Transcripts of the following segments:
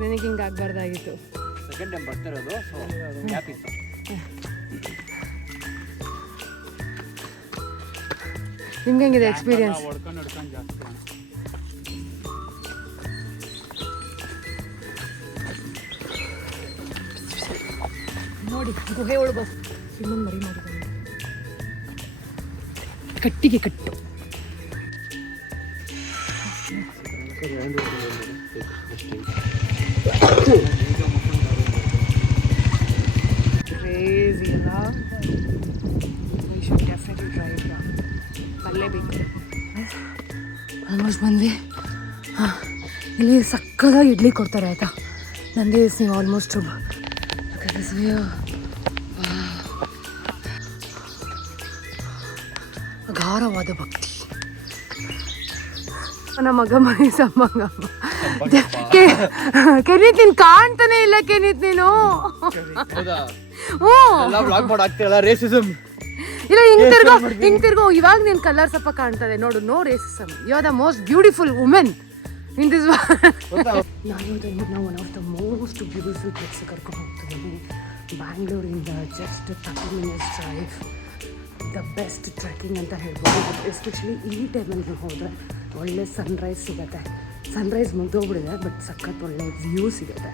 ನನಗೆ ಹಿಂಗೆ ಆಗಬಾರ್ದಾಗಿತ್ತು. Second time ಬರ್ತಿರೋದು, so gap ಇತ್ತು. ನಿಮ್ಗೆ ಹೆಂಗಿದೆ ಎಕ್ಸ್ಪೀರಿಯನ್ಸ್? ನೋಡಿ ಗುಹೆ ಒಳಗೆ ಇನ್ನೊಂದು ಮರಿ ಮಾಡಿಕೊಂಡು ಕಟ್ಟಿಗೆ ಕಟ್ಟು. ಕ್ರೇಜಿ ಅಲ್ಲ, we should definitely try it. ಬರಲೇಬೇಕು. ಆಲ್ಮೋಸ್ಟ್ ಬಂದ್ವಿ. ಹಾಂ, ಇಲ್ಲಿ ಸಕ್ಕದಾಗಿ ಇಡ್ಲಿ ಕೊಡ್ತಾರೆ ಆಯಿತಾ. ನಂದಿ ನೀವು ಆಲ್ಮೋಸ್ಟ್ ಅಗಾರವಾದ ಭಕ್ತಿ. ನಮ್ಮ ಮಗ ಮನೆ ಸಂಬಂಗ ಕೆನಿತ್ ನೀನು ಕಾಣ್ತಾನೆ ಇಲ್ಲ. ಕೆನಿತ್ ನೀನು ಇಲ್ಲ ಹಿಂಗ್ ತಿರ್ಗೋ. ಇವಾಗ ನಿನ್ ಕಲರ್ ಸ್ವಲ್ಪ ಕಾಣ್ತದೆ ನೋಡು. No racism. You are the most beautiful women in this. ನಾವು one of the most beautiful place ಕರ್ಕೊಂಡು ಹೋಗ್ತಿದ್ದೀವಿ. ಬ್ಯಾಂಗ್ಳೂರಿಂದ just 30 minutes drive. The best trekking ಅಂತ ಹೇಳ್ಬೋದು. ಎಸ್ಪೆಷಲಿ ಈ ಟೈಮಲ್ಲಿ ಹೋದರೆ ಒಳ್ಳೆ ಸನ್ರೈಸ್ ಸಿಗುತ್ತೆ. ಸನ್ರೈಸ್ ಮುಗ್ದೋಗ್ಬಿಡಿದೆ, ಬಟ್ ಸಖತ್ ಒಳ್ಳೆ ವ್ಯೂ ಸಿಗುತ್ತೆ.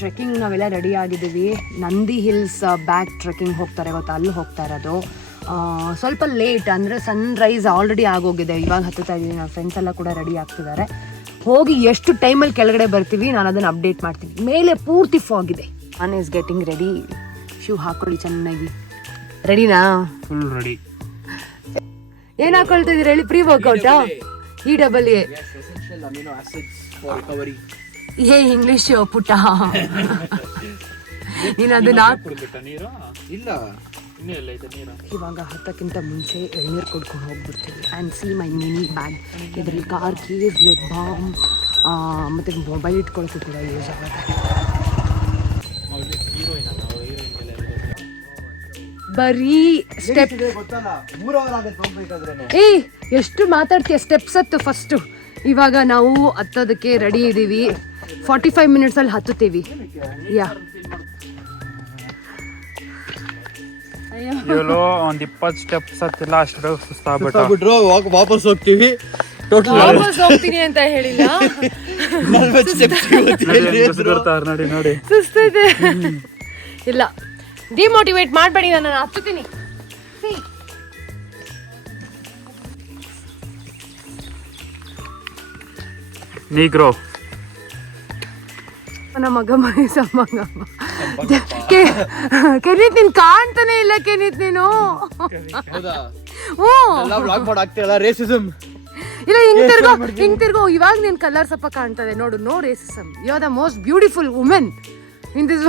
ಟ್ರೆಕ್ಕಿಂಗ್ ನಾವೆಲ್ಲ ರೆಡಿ ಆಗಿದ್ದೀವಿ. ನಂದಿ ಹಿಲ್ಸ್ ಬ್ಯಾಕ್ ಟ್ರೆಕ್ಕಿಂಗ್ ಹೋಗ್ತಾರೆ ಗೊತ್ತಾ, ಅಲ್ಲಿ ಹೋಗ್ತಾ ಇರೋದು. ಸ್ವಲ್ಪ ಲೇಟ್ ಅಂದರೆ ಸನ್ರೈಸ್ ಆಲ್ರೆಡಿ ಆಗೋಗಿದೆ. ಇವಾಗ ಹತ್ತುತ್ತಾ ಇದ್ದೀವಿ. ನನ್ನ ಫ್ರೆಂಡ್ಸ್ ಎಲ್ಲ ಕೂಡ ರೆಡಿ ಆಗ್ತಿದ್ದಾರೆ. ಹೋಗಿ ಎಷ್ಟು ಟೈಮಲ್ಲಿ ಕೆಳಗಡೆ ಬರ್ತೀವಿ ನಾನು ಅದನ್ನು ಅಪ್ಡೇಟ್ ಮಾಡ್ತೀನಿ. ಮೇಲೆ ಪೂರ್ತಿ ಫಾಗ್ ಇದೆ. ನಾನ್ ಈಸ್ ಗೆಟಿಂಗ್ ರೆಡಿ. ಶೂ ಹಾಕೊಳ್ಳಿ ಚೆನ್ನಾಗಿ. ರೆಡಿನಾ? Full ready. ಏನು ಹಾಕೊಳ್ತಿದ್ದೀರಿ ಹೇಳಿ? ಪ್ರೀ ವರ್ಕೌಟಾ? EAA. ಏ ಇಂಗ್ಲಿಷ್ ಪುಟ್ಟ. ನೀನು ಅದನ್ನ ಇವಾಗ ಹತ್ತಕ್ಕಿಂತ ಮುಂಚೆ ಎಳ್ನೀರು ಕೊಡ್ಕೊಂಡು ಹೋಗ್ಬಿಡ್ತೀವಿ. And see my mini bag. ಇದರಲ್ಲಿ ಕಾರ್ ಕೀಸ್, ಲಿಪ್ ಬಾಮ್ ಮತ್ತು ಮೊಬೈಲ್ ಇಟ್ಕೊಳ್ಳೋಕ್ಕೂ ಕೂಡ ಯೂಸ್ ಆಗುತ್ತೆ. ಬರೀ ಸ್ಟೆಪ್. ಏಯ್ ಎಷ್ಟು ಮಾತಾಡ್ತೀಯ? ಸ್ಟೆಪ್ಸ್ ಹತ್ತು ಫಸ್ಟು. ಇವಾಗ ನಾವು ಹತ್ತೋದಕ್ಕೆ ರೆಡಿ ಇದ್ದೀವಿ. 45 minutes ಹತ್ತುತ್ತೀವಿ. ಯಾ ಒಂದು 20 ಸ್ಟೆಪ್ಸ್ ಹತ್ತಿಲ್ಲ, ಅಷ್ಟು ಸುಸ್ತಾಗ್ಬಿಟ್ರು. ವಾಪಸ್ ಹೋಗ್ತೀವಿ. ವಾಪಸ್ ಹೋಗ್ತೀನಿ ಅಂತ ಹೇಳಿಲ್ಲ. ನೋಡಿ ಸುಸ್ತೈತೆ. ಇಲ್ಲ, ಡಿಮೋಟಿವೇಟ್ ಮಾಡಬೇಡಿ, ನಾನು ಹತ್ತುತ್ತೀನಿ. ನೀಗ್ರೋ ನಮ್ಮ ಮಗ ಮನೆ ಸಂಬಂಗ. ಕೆನಿತ್ ನೀನು ಕಾಣ್ತಾನೆ ಇಲ್ಲ. ಕೆನಿತ್ ನೀನು ಇಲ್ಲ ಹಿಂಗ್ ತಿರ್ಗೋ. ಇವಾಗ ನಿನ್ ಕಲರ್ ಸ್ವಲ್ಪ ಕಾಣ್ತದೆ ನೋಡು. No racism. You are the most beautiful women in this.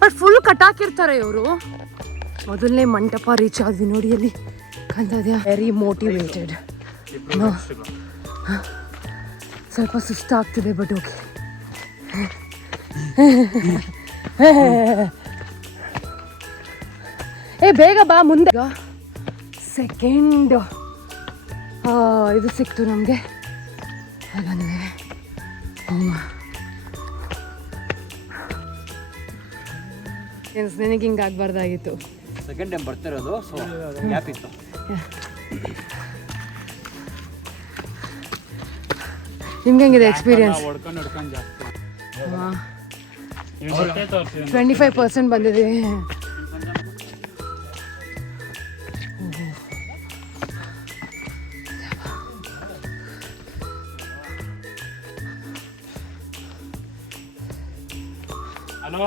But full ಕಟಾಕಿರ್ತಾರೆ ಇವರು. ಮೊದಲನೇ ಮಂಟಪ ರೀಚ್ ಆದ್ವಿ ನೋಡಿ. ಅಲ್ಲಿ ಕಾಣ್ತದ್ಯಾ? Very motivated. ಸ್ವಲ್ಪ ಸುಸ್ತಾಗ್ತಿದೆ, ಬಟ್ ಓಕೆ. ಏ ಬೇಗ ಬಾ ಮುಂದೆ. ಸೆಕೆಂಡ್ ಇದು ಸಿಕ್ತು ನಮಗೆ. ಬಂದಿದ್ದೇವೆ. ನನಗೆ ಹಿಂಗೆ ಆಗಬಾರ್ದಾಗಿತ್ತು. ಸೆಕೆಂಡ್ ಟೈಮ್ ಬರ್ತಿರೋದು, ಸೊ ಗ್ಯಾಪ್ ಇತ್ತು. ನಿಮ್ಗೆ ಹೆಂಗಿದೆ ಎಕ್ಸ್ಪೀರಿಯನ್ಸ್? 25% ಬಂದಿದ್ದೀವಿ. ಹಲೋ,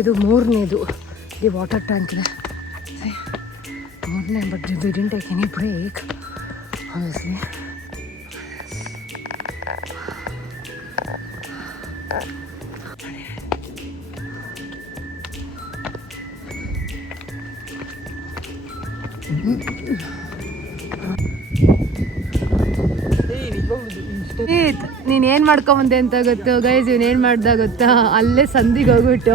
ಇದು 3ನೇದು ಈ ವಾಟರ್ ಟ್ಯಾಂಕ್ ಇದೆ ಮೊದಲೇ, but we didn't take any break obviously. ನೀನ್ ಏನ್ ಮಾಡ್ಕೊಂಬಂದೆ ಅಂತ ಗೊತ್ತು ಗೈಸ್, ಇವನ್ ಏನ್ ಮಾಡ್ದ ಗೊತ್ತಾ, ಅಲ್ಲೇ ಸಂದಿಗೆ ಹೋಗ್ಬಿಟ್ಟು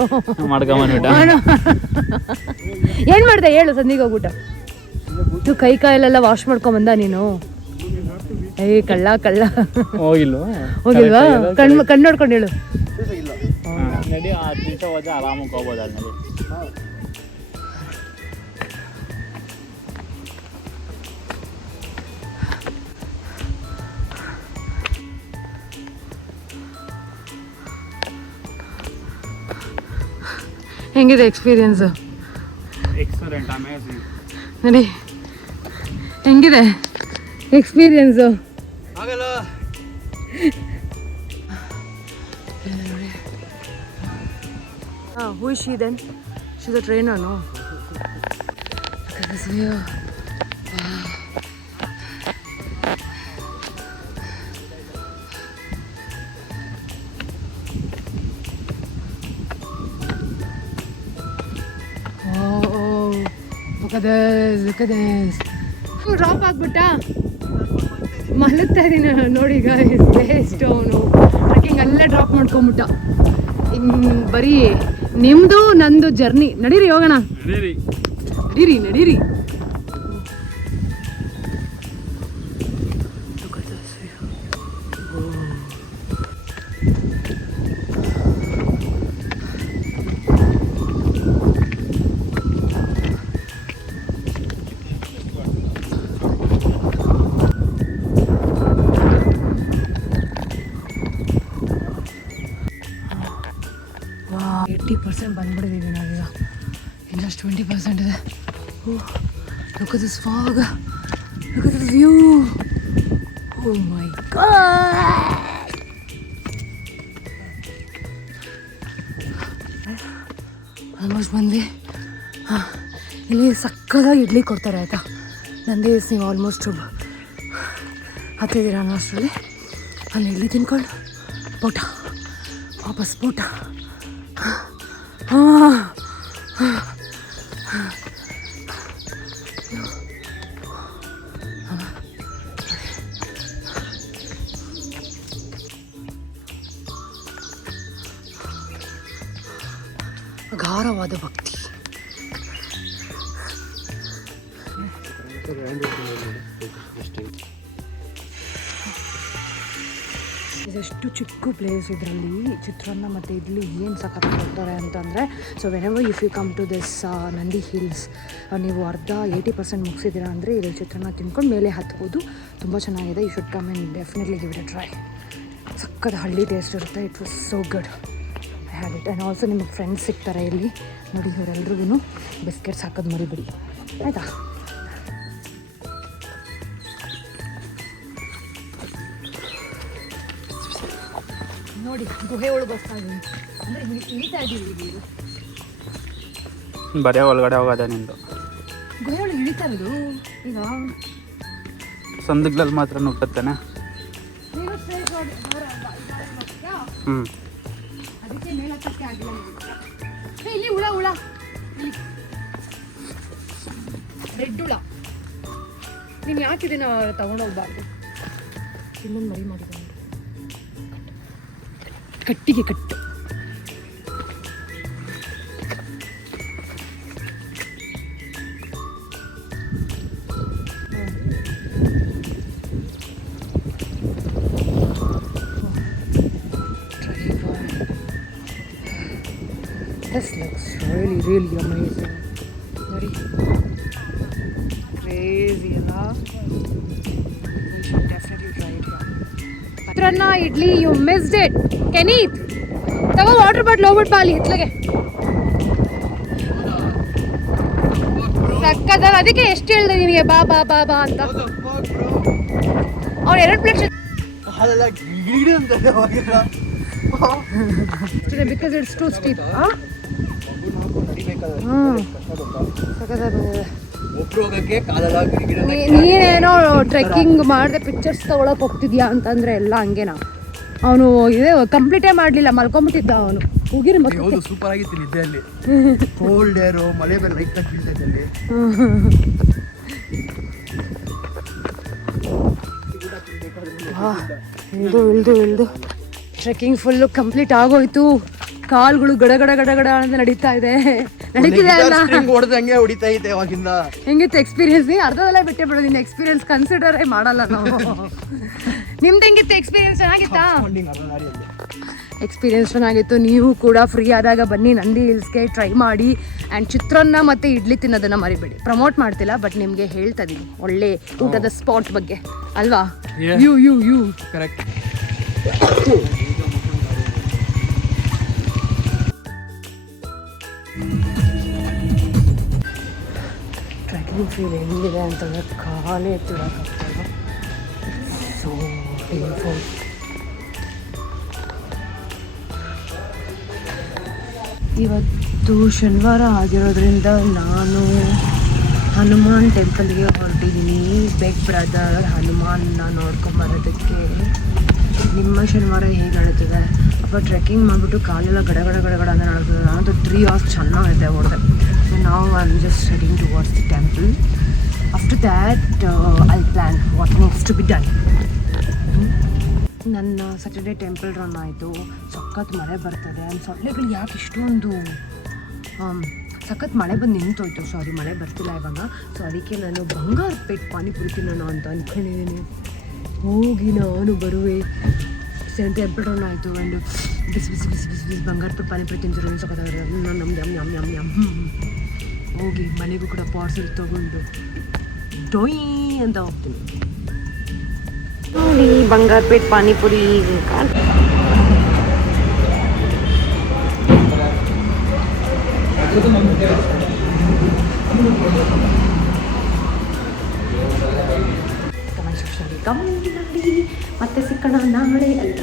ಏನ್ ಮಾಡ್ದೆ ಹೇಳು, ಸಂದಿಗೆ ಹೋಗ್ಬಿಟ್ಟು ಕೈ ಕಾಯಲ್ಲೆಲ್ಲ ವಾಶ್ ಮಾಡ್ಕೊಂಬಂದ ನೀನು. ಏ ಕಳ್ಳ ಕಳ್ಳ ಹೋಗಿಲ್ವಾ? ಕಣ್ಣು ನೋಡ್ಕೊಂಡು ಹೇಳು. ನಡಿ 10 ನಿಮಿಷ ಹೋದ್ರೆ ಆರಾಮಾಗಿ ಹೋಗ್ಬೋದು ಅಲ್ಲಿ. ಹೆಂಗಿದೆ ಎಕ್ಸ್ಪೀರಿಯನ್ಸ್? Excellent, amazing. ನೋಡಿ ಹೆಂಗಿದೆ experience? Who is she then? She's a trainer, no? Look at this view. Oh, look at this, look at this. Drop ಆಗ್ಬಿಟ್ಟ ಮಲಗ್ತಾ ಇದೀನಿ ನೋಡಿ ಗೈಸ್. ವೇಸ್ಟ್ ಅವನು ಟ್ರೆಕ್ಕಿಂಗ್ ಅಲ್ಲೇ ಡ್ರಾಪ್ ಮಾಡ್ಕೊಂಬಿಟ್ಟ. ಇನ್ನು ಬರೀ ನಿಮ್ದು ನಂದು ಜರ್ನಿ. ನಡೀರಿ ಹೋಗೋಣ, ನಡೀರಿ ನಡೀರಿ. ವಾ 80% ಬಂದ್ಬಿಟ್ಟಿದ್ದೀವಿ ನಾವೀಗ, ಇನ್ನಷ್ಟು 20% ಇದೆ. Look at this fog, look at the view, oh my god. Almost ಬಂದ್ವಿ. ಇಲ್ಲಿ ಸಕ್ಕದಾಗಿ ಇಡ್ಲಿ ಕೊಡ್ತಾರೆ ಆಯಿತಾ. ನಂದೇ ನೀವು ಆಲ್ಮೋಸ್ಟ್ ಹತ್ತಿದ್ದೀರ ಅನ್ನೋ ಅಷ್ಟರಲ್ಲಿ ಅಲ್ಲಿ ಇಡ್ಲಿ ತಿನ್ಕೊಂಡು ಊಟ ವಾಪಸ್ ಊಟ. ಅಗಾರವಾದ ಭಕ್ತಿ. ಇದೆಷ್ಟು ಚಿಕ್ಕ ಪ್ಲೇಸ್, ಇದರಲ್ಲಿ ಚಿತ್ರಾನ್ನ ಮತ್ತು ಇಡ್ಲಿ ಏನು ಸಖತ್ ಕೊಡ್ತಾರೆ ಅಂತಂದರೆ. So whenever if you come to this Nandi Hills, ನೀವು 80% ಮುಗಿಸಿದ್ದೀರಾ ಅಂದರೆ ಇದು ಚಿತ್ರಾನ್ನ ತಿನ್ಕೊಂಡು ಮೇಲೆ ಹತ್ಬೋದು. ತುಂಬ ಚೆನ್ನಾಗಿದೆ. You should come and definitely give it a try. ಸಕ್ಕದ ಹಳ್ಳಿ ಟೇಸ್ಟ್ ಇರುತ್ತೆ. It was so good. I have it. And also ನಿಮಗೆ ಫ್ರೆಂಡ್ಸ್ ಸಿಗ್ತಾರೆ ಇಲ್ಲಿ ನೋಡಿ. ಇವರೆಲ್ರಿಗೂ ಬಿಸ್ಕೆಟ್ಸ್ ಹಾಕೋದು ಮರಿಬಿಡಿ ಆಯಿತಾ. ನೋಡಿ ಗುಹೆ ಒಳಗೆ ಬರ್ತಾಯಿದ್ದೀನಿ ಅಂದರೆ ಇಳಿತಾ ಇದ್ದೀವಿ. ಇದು ಬರೀ ಒಳಗಡೆ ಹೋಗೋದೆ ನಿಂದು. ಗುಹೆ ಒಳಗೆ ಇಳಿತಾ ಇರೋದು ಈಗ ಸಂದಿಗ್ಲಲ್ಲಿ ಮಾತ್ರ ನುಗ್ಗುತ್ತೇನೆ. ಅದಕ್ಕೆ ಮೇಲತ್ತಕ್ಕೆ ಆಗಿಲ್ಲ. ಇಲ್ಲಿ ಹುಳ ಹುಳ ರೆಡ್ ಹುಳ. ನೀನು ಯಾಕೆ ಇದನ್ನ ತಗೊಂಡೋಗ್ಬಾರ್ದು? ಇನ್ನೊಂದು ಮರಿ ಮಾಡಿದ್ದೀನಿ ಕಟ್ಟಿಗೆ ಕಟ್ಟು. This looks really, really amazing. Very crazy, huh? You should definitely try it here. Patranna idli, you missed it. Kenith, tava water bottle over pali hitlige. ಸಕ್ಕದ. ಅದಕ್ಕೆ ಎಷ್ಟು ಹೇಳಿದೆ ನಿನಗೆ ಬಾ ಬಾ ಬಾ ಬಾ ಅಂತ. ಅವ್ನು 2 plate because it's too steep. ಸಖತ್ತಾಗಿ ಬಂದಿದೆ. ಒಬ್ರು ಹೋಗಕ್ಕೆ ಕಾಲೆಲ್ಲ ಗಿಡ ನೀನೇನೋ ಟ್ರೆಕ್ಕಿಂಗ್ ಮಾಡಿದೆ ಪಿಕ್ಚರ್ಸ್ ತಗೊಳಕ್ ಹೋಗ್ತಿದ್ಯಾ ಅಂತಂದ್ರೆ ಎಲ್ಲ ಹಂಗೇನಾ. ಅವನು ಇದೇ ಕಂಪ್ಲೀಟೇ ಮಾಡಲಿಲ್ಲ, ಮಲ್ಕೊಂಬಿಟ್ಟಿದ್ದ ಅವನು. ಹೋಗಿರಿ ಹೌದು, ಸೂಪರ್ ಆಗಿತ್ತು ನಿದ್ದೆ ಅಲ್ಲಿ. ಕೋಲ್ಡ್ ಏರು, ಮಳೆ ಬೇರೆ ಲೈಟ್ ಆಗಿ ಬೀಳ್ತೈತೆ ಅಲ್ಲಿ. ಇಳ್ದು ಟ್ರೆಕ್ಕಿಂಗ್ ಫುಲ್ಲು ಕಂಪ್ಲೀಟ್ ಆಗೋಯ್ತು. ಕಾಲ್ಗಳು ಗಡ ಗಡ ಗಡ ಗಡ ಅಂತ ನಡೀತಿದೆ ಅಲ್ಲ. ಹೊಡೆದಂಗೆ ಹೊಡಿತಾ ಐತೆ ಅವಾಗಿಂದ. ಹೆಂಗಿತ್ತು ಎಕ್ಸ್ಪೀರಿಯನ್ಸ್? ನೀ ಅರ್ಧದಲ್ಲೇ ಬಿಟ್ಟೆ ಬಿಡು, ನಿನ್ನ ಎಕ್ಸ್ಪೀರಿಯನ್ಸ್ ಕನ್ಸಿಡರೇ ಮಾಡಲ್ಲ ನಾವು. ನಿಮ್ದು ಹೆಂಗಿತ್ತು ಎಕ್ಸ್ಪೀರಿಯನ್ಸ್? ಚೆನ್ನಾಗಿತ್ತಾ? ಎಕ್ಸ್ಪೀರಿಯನ್ಸ್ ಚೆನ್ನಾಗಿತ್ತು. ನೀವು ಕೂಡ ಫ್ರೀ ಆದಾಗ ಬನ್ನಿ ನಂದಿ ಹಿಲ್ಸ್ಗೆ, ಟ್ರೈ ಮಾಡಿ. ಆ್ಯಂಡ್ ಚಿತ್ರಾನ್ನ ಮತ್ತು ಇಡ್ಲಿ ತಿನ್ನೋದನ್ನು ಮರಿಬೇಡಿ. ಪ್ರಮೋಟ್ ಮಾಡ್ತಿಲ್ಲ, ಬಟ್ ನಿಮಗೆ ಹೇಳ್ತಾ ಇದೀನಿ ಒಳ್ಳೆ ಊಟದ ಸ್ಪಾಟ್ ಬಗ್ಗೆ ಅಲ್ವಾ? You correct. ಟ್ರೆಕ್ಕಿಂಗ್ ಫೀಲ್ ಹೆಂಗಿದೆ ಅಂತಂದರೆ ಖಾಲಿ ಎತ್ತಿಡೋಕ್ಕಾಗ್ತಲ್ಲ. So painful. ಇವತ್ತು ಶನಿವಾರ ಆಗಿರೋದ್ರಿಂದ ನಾನು ಹನುಮಾನ್ ಟೆಂಪಲ್ಗೆ ಹೊರಟಿದ್ದೀನಿ. Big brother ಹನುಮಾನ್ನ ನೋಡ್ಕೊಂಬರೋದಕ್ಕೆ. ನಿಮ್ಮ ಶನಿವಾರ ಹೇಗೆ ನಡೀತದೆ? ಅಪ್ಪ ಟ್ರೆಕ್ಕಿಂಗ್ ಮಾಡಿಬಿಟ್ಟು ಕಾಲೆಲ್ಲ ಗಡ ಗಡ ಗಡ ಗಡ ಅಂತ ನಡೀತದೆ. ನಾನಂತೂ 3 hours ಚೆನ್ನಾಗಿದೆ ಹೊಡೆದೆ. ಸೊ ನಾವು I am just heading towards the temple. After that I plan what needs to be done. ನನ್ನ ಸ್ಯಾಟರ್ಡೇ ಟೆಂಪಲ್ ರನ್ ಆಯಿತು. ಸಖತ್ ಮಳೆ ಬರ್ತದೆ. ಆ್ಯಂಡ್ ಸೊಳ್ಳೆಗಳು ಯಾಕೆ ಇಷ್ಟೊಂದು ಸಖತ್ ಮಳೆ ಬಂದು ನಿಂತೋಯ್ತು. ಸಾರಿ, ಮಳೆ ಬರ್ತಿಲ್ಲ ಇವಾಗ. ಸೊ ಅದಕ್ಕೆ ನಾನು ಬಂಗಾರಪೇಟ್ ಪಾನಿಪುರಿ ತಿನ್ನೋಣ ಅಂತ ಅಂದ್ಕೊಂಡಿದ್ದೀನಿ. ಹೋಗಿ ನಾನು ಬರುವೆ. ಟೆಂಪಲ್ ರನ್ ಆಯಿತು. ಆ್ಯಂಡ್ ಬಿಸಿ ಬಿಸಿ ಬಿಸಿ ಬಿಸಿ ಬಿಸಿ ಬಂಗಾರಪೇಟ್ ಪಾನಿಪುರಿ ತಿಂತಿರೋ ಸಖತ್ತಾಗಿರೋ ಹೋಗಿ ಮನೆಗೂ ಕೂಡ ಪಾರ್ಸಲ್ ತೊಗೊಂಡು ಡೊಯ್ ಅಂತ ಹೋಗ್ತೀನಿ. ನೋಡಿ ಬಂಗಾರಪೇಟ್ ಪಾನಿಪುರಿ. ಕಮೆಂಟ್ ಸೆಕ್ಷನಲ್ಲಿ ಕಮೆಂಟ್ ಮಾಡಿ. ಮತ್ತೆ ಸಿಕ್ಕಣ ನಾಳೆ. ಅಲ್ಲಿ